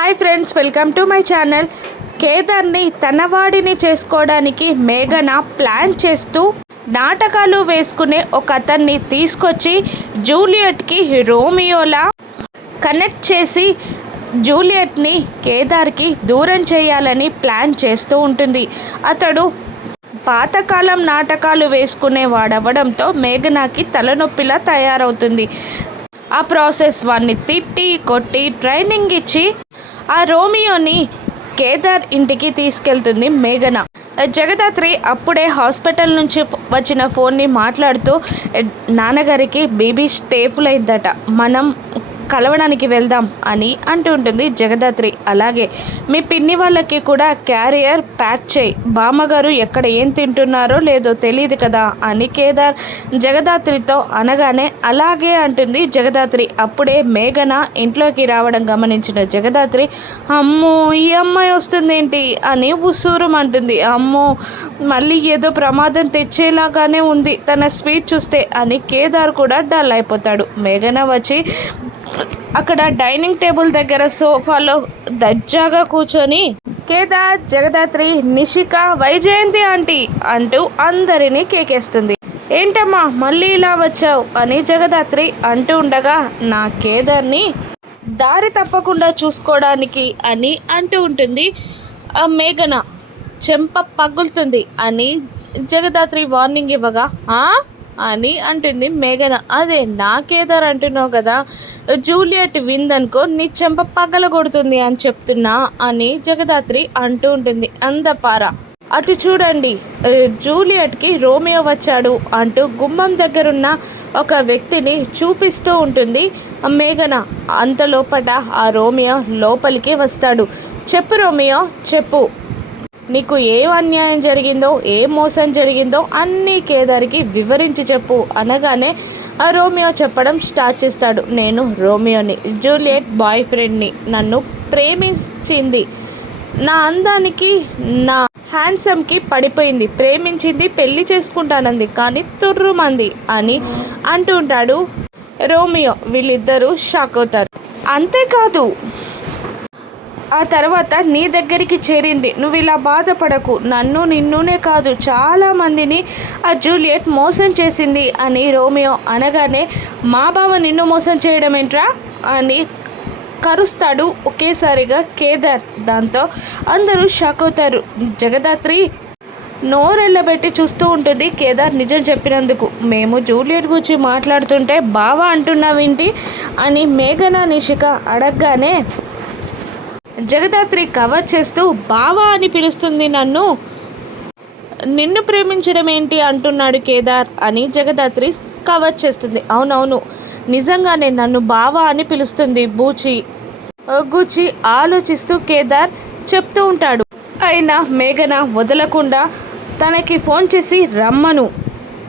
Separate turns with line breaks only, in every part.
Hi friends welcome to my channel. కేదార్ని తనవాడిని చేసుకోవడానికి మేఘన ప్లాన్ చేస్తూ నాటకాలు వేసుకునే ఒక అతన్ని తీసుకొచ్చి జూలియట్కి రోమియోలా కనెక్ట్ చేసి జూలియట్ని కేదార్కి దూరం చేయాలని ప్లాన్ చేస్తూ ఉంటుంది. అతడు పాతకాలం నాటకాలు వేసుకునే వాడవడంతో మేఘనాకి తలనొప్పిలా తయారవుతుంది. ఆ ప్రాసెస్ వాడిని తిట్టి కొట్టి ట్రైనింగ్ ఇచ్చి ఆ రోమియోని కేదార్ ఇంటికి తీసుకెళ్తుంది మేఘన. జగదాత్రి అప్పుడే హాస్పిటల్ నుంచి వచ్చిన ఫోన్ని మాట్లాడుతూ నాన్నగారికి బేబీ స్టేఫుల్ అయిందట మనం కలవడానికి వెళ్దాం అని అంటుంటుంది జగదాత్రి. అలాగే మీ పిన్ని వాళ్ళకి కూడా క్యారియర్ ప్యాక్ చేయి. బామ్మగారు ఎక్కడ ఏం తింటున్నారో లేదో తెలియదు కదా అని కేదార్ జగదాత్రితో అనగానే అలాగే అంటుంది జగదాత్రి. అప్పుడే మేఘన ఇంట్లోకి రావడం గమనించిన జగదాత్రి అమ్మో ఈ అమ్మాయి వస్తుందేంటి? అని ఉసూరం అంటుంది. అమ్మో మళ్ళీ ఏదో ప్రమాదం తెచ్చేలాగానే ఉంది. తన స్పీడ్ చూస్తే అని కేదార్ కూడా డల్ అయిపోతాడు. మేఘన వచ్చి అక్కడ డైనింగ్ టేబుల్ దగ్గర సోఫాలో దర్జాగా కూర్చొని కేదార్ జగదాత్రి నిషిక వైజయంతి ఆంటీ అంటూ అందరినీ కేకేస్తుంది. ఏంటమ్మా మళ్ళీ ఇలా వచ్చావు? అని జగదాత్రి అంటూ ఉండగా నా కేదార్ని దారి తప్పకుండా చూసుకోవడానికి అని అంటూ ఉంటుంది. ఆ మేఘన చెంప పగులుతుంది అని జగదాత్రి వార్నింగ్ ఇవ్వగా "ఆ?" అని అంటుంది మేఘన. అదే నాకేదర్ అంటున్నావు కదా? జూలియట్ విందనుకో నీ చెంప పగల కొడుతుంది అని చెప్తున్నా అని జగదాత్రి అంటూ ఉంటుంది. అందపార. అటు చూడండి జూలియట్కి రోమియో వచ్చాడు అంటూ గుమ్మం దగ్గరున్న ఒక వ్యక్తిని చూపిస్తూ ఉంటుంది మేఘన. అంత లోపల ఆ రోమియో లోపలికి వస్తాడు. చెప్పు రోమియో చెప్పు. నీకు ఏ అన్యాయం జరిగిందో ఏ మోసం జరిగిందో అన్నీ కేదార్కి వివరించి చెప్పు అనగానే ఆ రోమియో చెప్పడం స్టార్ట్ చేస్తాడు. నేను రోమియోని జూలియట్ బాయ్ ఫ్రెండ్ని నన్ను ప్రేమించింది. నా అందానికి నా హ్యాండ్సమ్కి పడిపోయింది. ప్రేమించింది పెళ్ళి చేసుకుంటానంది కానీ తుర్రుమంది అని అంటుంటాడు రోమియో. వీళ్ళిద్దరూ షాక్ అవుతారు. అంతేకాదు ఆ తర్వాత నీ దగ్గరికి చేరింది. నువ్వు ఇలా బాధపడకు. నన్ను నిన్నునే కాదు చాలా మందిని ఆ జూలియట్ మోసం చేసింది అని రోమియో అనగానే మా బావ నిన్ను మోసం చేయడం ఏంట్రా? అని కరుస్తాడు ఒకేసారిగా కేదార్. దాంతో అందరూ షాక్ అవుతారు. జగదాత్రి నోరెళ్ళబెట్టి చూస్తూ ఉంటుంది కేదార్ నిజం చెప్పినందుకు. మేము జూలియట్ గురించి మాట్లాడుతుంటే బావా అంటున్నావేంటి? అని మేఘనా నిషిక అడగగానే జగదాత్రి కవర్ చేస్తూ బావా అని పిలుస్తుంది నన్ను. నిన్ను ప్రేమించడం ఏంటి? అంటున్నాడు కేదార్ అని జగదాత్రి కవర్ చేస్తుంది. అవునవును నిజంగానే నన్ను బావా అని పిలుస్తుంది బూచి. గూచి ఆలోచిస్తూ కేదార్ చెప్తూ ఉంటాడు. అయినా మేఘన వదలకుండా తనకి ఫోన్ చేసి రమ్మను.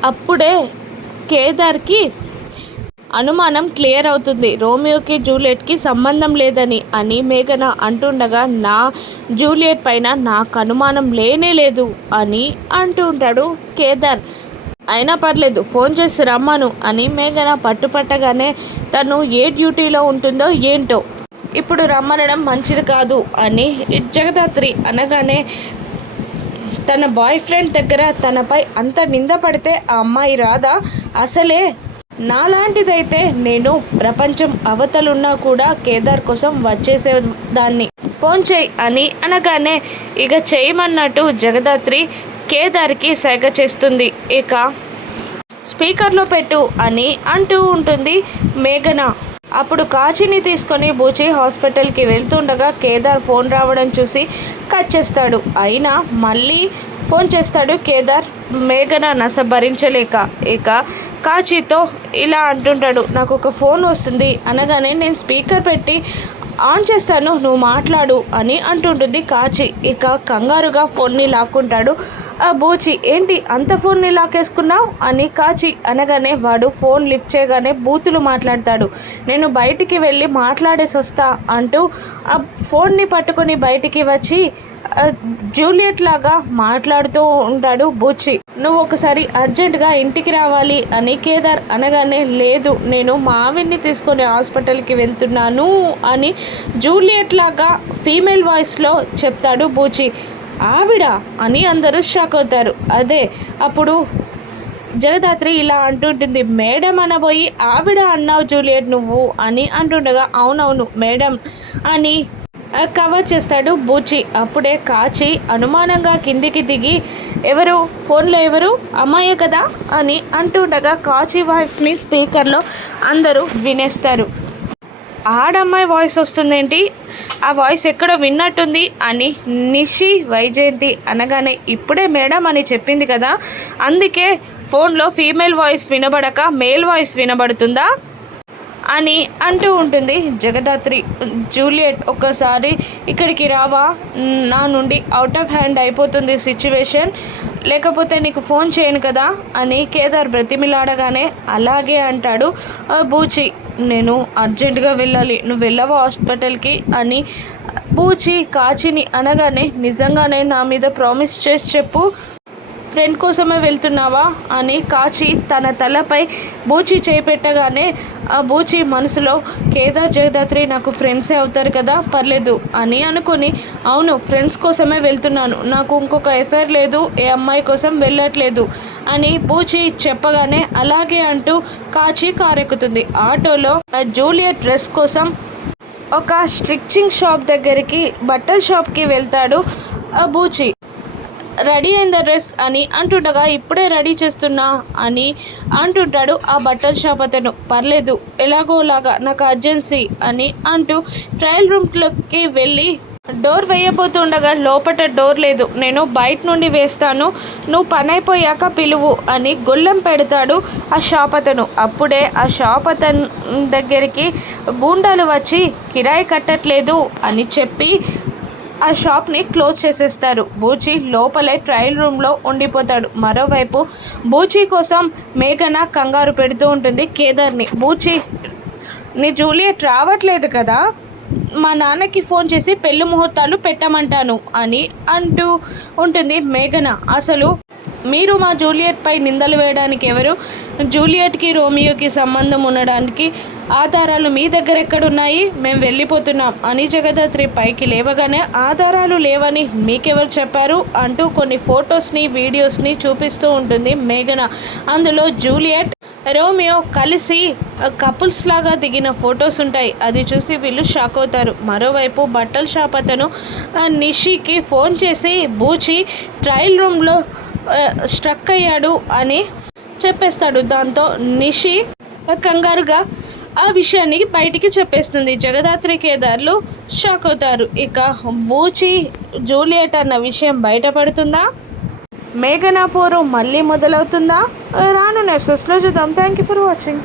అప్పుడే కేదార్కి అనుమానం క్లియర్ అవుతుంది. రోమియోకి జూలియట్కి సంబంధం లేదని అని మేఘన అంటుండగా నా జూలియట్ పైన నాకు అనుమానం లేనే లేదు అని అంటూ ఉంటాడు కేదార్. అయినా పర్లేదు ఫోన్ చేసి రమ్మను అని మేఘన పట్టుపట్టగానే తను ఏ డ్యూటీలో ఉంటుందో ఏంటో. ఇప్పుడు రమ్మనడం మంచిది కాదు అని జగదాత్రి అనగానే తన బాయ్ ఫ్రెండ్ దగ్గర తనపై అంత నింద పడితే ఆ అమ్మాయి రాదా? అసలే నాలాంటిదైతే నేను ప్రపంచం అవతలున్నా కూడా కేదార్ కోసం వచ్చేసేదాన్ని. ఫోన్ చేయి అని అనగానే ఇక చేయమన్నట్టు జగదాత్రి కేదార్కి సైగ చేస్తుంది. ఇక స్పీకర్లో పెట్టు అని అంటూ ఉంటుంది మేఘన. అప్పుడు కాచిని తీసుకొని బూచి హాస్పిటల్కి వెళ్తుండగా కేదార్ ఫోన్ రావడం చూసి కట్ చేస్తాడు అయినా మళ్ళీ ఫోన్ చేస్తాడు కేదార్. మేఘన నస భరించలేక. ఇక కాచితో ఇలా అంటుంటాడు నాకు ఒక ఫోన్ వస్తుంది అనగానే నేను స్పీకర్ పెట్టి ఆన్ చేస్తాను నువ్వు మాట్లాడు అని అంటుంటుంది కాచి. ఇక కంగారుగా ఫోన్ని లాక్కుంటాడు. ఆ బూచి ఏంటి అంత ఫోన్ని లాకేసుకున్నావు? అని కాచి అనగానే వాడు ఫోన్ లిఫ్ట్ చేయగానే బూతులు మాట్లాడతాడు. నేను బయటికి వెళ్ళి మాట్లాడేసి వస్తా అంటూ ఆ ఫోన్ని పట్టుకొని బయటికి వచ్చి జూలియట్ లాగా మాట్లాడుతూ ఉంటాడు బూచి. నువ్వు ఒకసారి అర్జెంటుగా ఇంటికి రావాలి అని కేదార్ అనగానే లేదు నేను మా ఆవిడ్ని తీసుకొని హాస్పిటల్కి వెళ్తున్నాను అని జూలియట్ లాగా ఫీమేల్ వాయిస్లో చెప్తాడు బూచి. ఆవిడ? అని అందరూ షాక్ అవుతారు. అదే అప్పుడు జగదాత్రి ఇలా అంటుంటుంది మేడం అనబోయి ఆవిడ అన్నావు జూలియట్ నువ్వు అని అంటుండగా అవునవును మేడం అని కవర్ చేస్తాడు బూచి. అప్పుడే కాచి అనుమానంగా కిందికి దిగి ఎవరు? ఫోన్లో ఎవరు? అమ్మాయే కదా? అని అంటుండగా కాచి వాయిస్ని స్పీకర్లో అందరూ వినేస్తారు. ఆడమ్మాయి వాయిస్ వస్తుందేంటి? ఆ వాయిస్ ఎక్కడో విన్నట్టుంది అని నిషి వైజయంతి అనగానే ఇప్పుడే మేడం అని చెప్పింది కదా? అందుకే ఫోన్లో ఫీమేల్ వాయిస్ వినబడక మేల్ వాయిస్ వినబడుతుందా? అని అంటూ ఉంటుంది. జగదాత్రి జూలియట్ ఒక్కసారి ఇక్కడికి రావా? నా నుండి అవుట్ ఆఫ్ హ్యాండ్ అయిపోతుంది సిచ్యువేషన్ లేకపోతే నీకు ఫోన్ చేయను కదా? అని కేదార్ బ్రతిమిలాడగానే అలాగే అంటాడు. బూచి నేను అర్జెంటుగా వెళ్ళాలి. నువ్వు వెళ్ళవా హాస్పిటల్కి అని బూచి కాచిని అనగానే నిజంగానే నా మీద ప్రామిస్ చేసి చెప్పు. ఫ్రెండ్ కోసమే వెళ్తున్నావా? అని కాచి తన తలపై బూచి చేపెట్టగానే ఆ బూచి మనసులో కేదార్ జగదాత్రి నాకు ఫ్రెండ్సే అవుతారు కదా పర్లేదు అని అనుకుని అవును ఫ్రెండ్స్ కోసమే వెళ్తున్నాను. నాకు ఇంకొక ఎఫైర్ లేదు ఏ అమ్మాయి కోసం వెళ్ళట్లేదు అని బూచి చెప్పగానే అలాగే అంటూ కాచి కారెక్కుతుంది. ఆటోలో ఆ జూలియట్ డ్రెస్ కోసం ఒక స్టిచ్చింగ్ షాప్ దగ్గరికి బట్టల షాప్కి వెళ్తాడు ఆ బూచి. రెడీ అయిన డ్రెస్ అని అంటుండగా ఇప్పుడే రెడీ చేస్తున్నా అని అంటుంటాడు ఆ బట్టల షాప్ అతను. పర్లేదు ఎలాగోలాగా నాకు అర్జెన్సీ అని అంటూ ట్రయల్ రూమ్లోకి వెళ్ళి డోర్ వేయబోతుండగా లోపల డోర్ లేదు. నేను బయట నుండి వేస్తాను నువ్వు పని అయిపోయాక పిలువు అని గొల్లెం పెడతాడు ఆ షాప్ అతను. అప్పుడే ఆ షాప్ అతను దగ్గరికి గూండాలు వచ్చి కిరాయి కట్టట్లేదు అని చెప్పి ఆ షాప్ని క్లోజ్ చేసేస్తారు. బూచి లోపలే ట్రయల్ రూమ్లో ఉండిపోతాడు. మరోవైపు బూచి కోసం మేఘన కంగారు పెడుతూ ఉంటుంది కేదార్ని. బూచి నీ జూలియట్ రావట్లేదు కదా? మా నాన్నకి ఫోన్ చేసి పెళ్ళి ముహూర్తాలు పెట్టమంటాను అని అంటూ ఉంటుంది మేఘన. అసలు మీరు మా జూలియట్పై నిందలు వేయడానికి ఎవరు? జూలియట్కి రోమియోకి సంబంధం ఉండడానికి ఆధారాలు మీ దగ్గర ఎక్కడున్నాయి? మేము వెళ్ళిపోతున్నాం. అని జగదాత్రి పైకి లేవగానే ఆధారాలు లేవని మీకెవరు చెప్పారు? అంటూ కొన్ని ఫొటోస్ని వీడియోస్ని చూపిస్తూ ఉంటుంది మేఘన. అందులో జూలియట్ రోమియో కలిసి కపుల్స్ లాగా దిగిన ఫొటోస్ ఉంటాయి. అది చూసి వీళ్ళు షాక్ అవుతారు. మరోవైపు బట్టల షాప్ అతను నిషికి ఫోన్ చేసి బూచి ట్రయల్ రూమ్లో స్ట్రక్ అయ్యాడు అని చెప్పేస్తాడు. దాంతో నిషి కంగారుగా ఆ విషయాన్ని బయటికి చెప్పేస్తుంది. జగదాత్రి కేదార్లు షాక్ అవుతారు. ఇక బూచి జూలియట్ అన్న విషయం బయటపడుతుందా? మేఘనాపూరు మళ్ళీ మొదలవుతుందా? రాను నెప్సెస్లో చూద్దాం. Thank you for watching